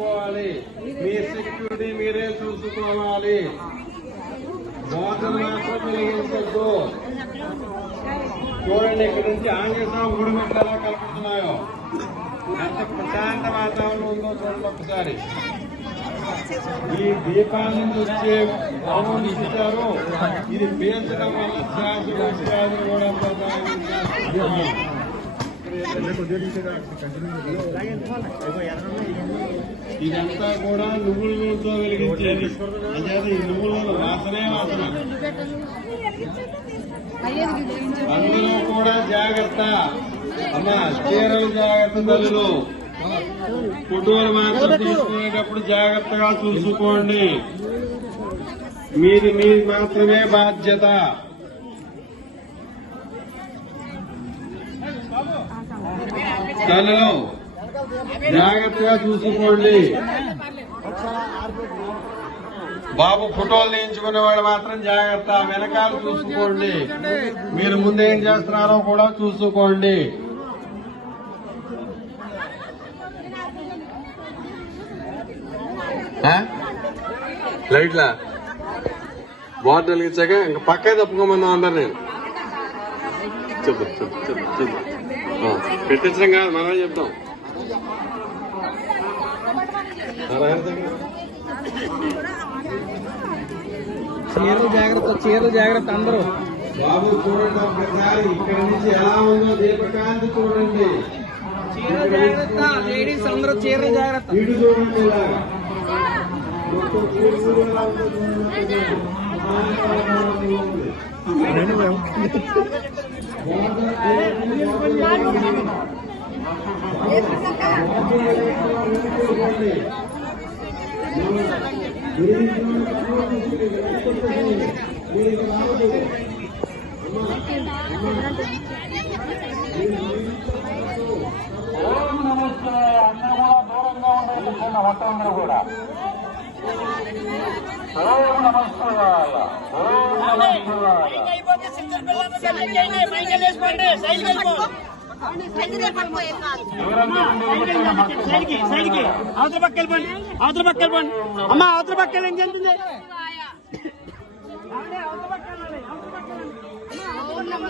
చూసుకోవాలి మీ సెక్యూరిటీ మీరే చూసుకోవాలి. మోసం మాత్రం వెలిగించద్దు. చూడండి ఇక్కడ నుంచి ఆంజనేయ స్వామి గుడి మెట్లు ఎలా కలుపుతున్నాయో ఎంత ప్రశాంత వాతావరణం ఉందో చూడండి ఒకసారి. ఈ దీపాల నుంచి వచ్చే పవనం ఇచ్చారు ఇది పీల్చడం వల్ల శ్వాస కూడా ప్రధాన ఇదంతా కూడా నువ్వుల నూనెతో వెలిగించేది. అంటే ఈ నువ్వుల నూనె వాసనే వాసన. అందులో కూడా జాగ్రత్త. అమ్మా చీరలు జాగ్రత్త తల్లులు. ఫోటోలు మాత్రం తీసుకునేటప్పుడు జాగ్రత్తగా చూసుకోండి. మీది మీది మాత్రమే బాధ్యత. తల్లులు జాగ్రత్తగా చూసుకోండి. బాబు ఫోటోలు తీయించుకునే వాళ్ళు మాత్రం జాగ్రత్త వెనకాల చూసుకోండి. మీరు ముందేం చేస్తున్నారో కూడా చూసుకోండి. లైట్లా? బోర్డు వెలిగించాక ఇంకా పక్కే తప్పుకోమన్నా అందరు నేను చెప్పు చెప్పు చెప్పు చెప్పు. పెట్టించడం కాదు మనమే చెప్తాం. చీరలు జాగ్రత్త చీరలు జాగ్రత్త అందరూ. బాబు చూడండి ఒక్కసారి ఇక్కడ నుంచి ఎలా ఉందో దీపకాంతి చూడండి. చీరలు జాగ్రత్త లేడీస్ అందరూ చీరలు జాగ్రత్త. ఇటు చూడండి ఇలాగా. కూడా దూరంగా ఉండే చిన్న చూడండి కూడా సైడ్కి సైడ్కి అవతల పక్క వెళ్ళిపోండి అవతల పక్క వెళ్ళిపోండి అమ్మ అవతల పక్క వెళ్ళి ఏం ఓం నమ